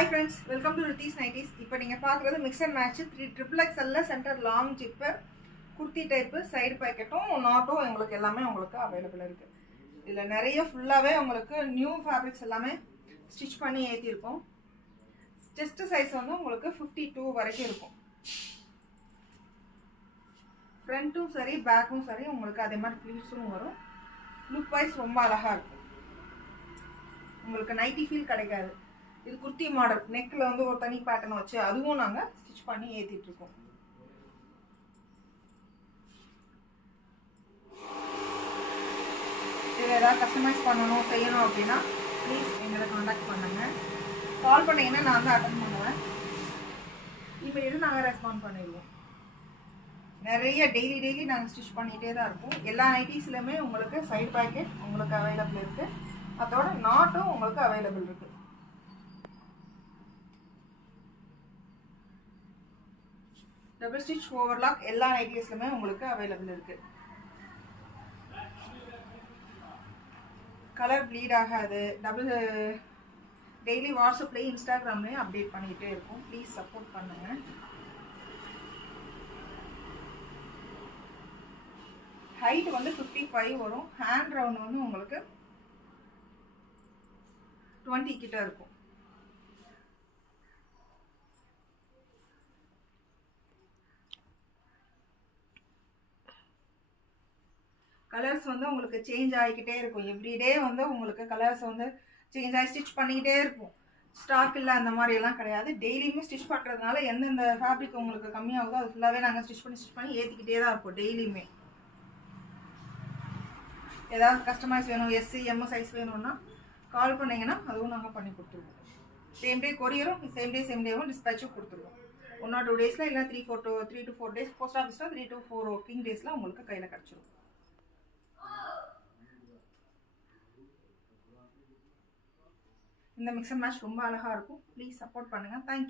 Hi friends, welcome to Riti's Nighties. இப்போ நீங்க பார்க்குறது mix and match 3XXL center long zip kurti type side பாக்கெட்டும் நாட்டும் உங்களுக்கு எல்லாமே உங்களுக்கு அவைலபிள் இருக்கு. இதுல நிறைய ஃபுல்லாவே உங்களுக்கு நியூ ஃபேப்ரிக்ஸ் எல்லாமே ஸ்டிச் பண்ணி ஏத்திருக்கோம். செஸ்ட் சைஸ் வந்து உங்களுக்கு 52 வரைக்கும் இருக்கும். ஃப்ரண்ட்டும் சரி பேக்கும் சரி உங்களுக்கு அதே மாதிரி ஃப்ளீட்ஸும் வரும். லுக் வைஸ் ரொம்ப அழகா இருக்கும். உங்களுக்கு நைட்டி ஃபீல் கிடைக்காது. இது குர்த்தி மாடல் நெக்ல வந்து ஒரு தனி பேட்டர்ன் வச்சு அதுவும் நாங்க ஸ்டிச் பண்ணி ஏத்திட்டு இருக்கோம். இது ஏதாவது கஸ்டமைஸ் பண்ணணும் செய்யணும் அப்படின்னா ப்ளீஸ் எங்களை காண்டாக்ட் பண்ணுங்க. கால் பண்ணீங்கன்னா நான் தான் அட்டென்ட் பண்ணுவேன். இமீடியட்டாக நாங்கள் ரெஸ்பாண்ட் பண்ணிடுவோம். நிறைய டெய்லி நாங்கள் ஸ்டிச் பண்ணிகிட்டே தான் இருக்கோம். எல்லா நைட்டிஸ்லையுமே உங்களுக்கு சைடு பாக்கெட் உங்களுக்கு அவைலபிள் இருக்குது. அதோட நாட்டும் உங்களுக்கு அவைலபிள் இருக்குது. டபுள் ஸ்டிச் ஓவர்லாக் எல்லா நைட்டிஸ்லையுமே உங்களுக்கு அவைலபிள் இருக்கு. கலர் ப்ளீட் ஆகாது. டெய்லி வாட்ஸ்அப்லேயும் இன்ஸ்டாகிராம்லேயும் அப்டேட் பண்ணிக்கிட்டே இருக்கும். ப்ளீஸ் சப்போர்ட் பண்ணுங்க. ஹைட் வந்து 55 வரும். ஹேண்ட் ரவுண்ட் வந்து உங்களுக்கு 20 கிட்ட இருக்கும். கலர்ஸ் வந்து உங்களுக்கு சேஞ்ச் ஆகிக்கிட்டே இருக்கும். எவ்ரிடே வந்து உங்களுக்கு கலர்ஸ் வந்து சேஞ்ச் ஆகி ஸ்டிச் பண்ணிக்கிட்டே இருக்கும். ஸ்டாக் இல்லை அந்த மாதிரி எல்லாம் கிடையாது. டெய்லியுமே ஸ்டிச் பண்ணுறதுனால எந்தெந்த ஃபேப்ரிக் உங்களுக்கு கம்மியாகுதோ அது ஃபுல்லாகவே நாங்கள் ஸ்டிச் பண்ணி ஏற்றிக்கிட்டே தான் இருப்போம். டெய்லியுமே ஏதாவது கஸ்டமைஸ் வேணும், எஸ்சி எம் சைஸ் வேணும்னா கால் பண்ணிங்கன்னா அதுவும் நாங்கள் பண்ணி கொடுத்துருவோம். சேம் டே கொரியரும் சேம் டேவும் டிஸ்பேச்சும் கொடுத்துருவோம். 1 or 2 டேஸில் இல்லை 3 to 4 days போஸ்ட் ஆஃபீஸில் 3 to 4 ஒர்க்கிங் டேஸில் உங்களுக்கு கையில் கிடச்சிரும். இந்த மிக்ஸ் அண்ட் மேட்ச் ரொம்ப அழகாக இருக்கும். ப்ளீஸ் சப்போர்ட் பண்ணுங்கள். தேங்க்யூ.